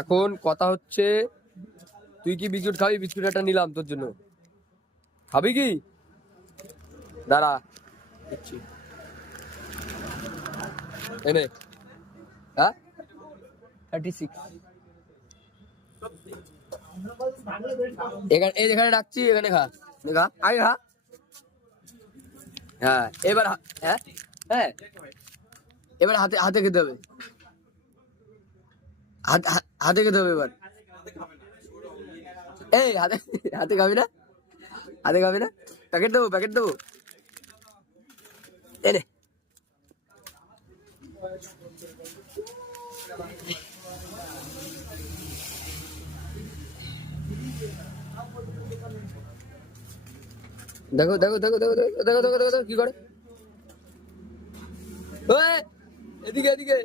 এখন কথা হচ্ছে, তুই কি বিস্কুট খাবি? বিস্কুট একটা নিলাম তোর জন্য, খাবি কি? দাঁড়া দিচ্ছি, এনে। হ্যাঁ 36 এখানে, এই যেখানে রাখছি এখানে খা, খা আগে খা। হ্যাঁ এবার হ্যাঁ হ্যাঁ এবার হাতে হাতে খেতে হবে, হাতে খেতে হবে এবার। এই হাতে, হাতে খাবি না? হাতে খাবি না? প্যাকেট দেবো, প্যাকেট দেবো, এনে। দেখো দেখো দেখো দেখো দেখো দেখো দেখো দেখো কি করে। এদিকে এদিকে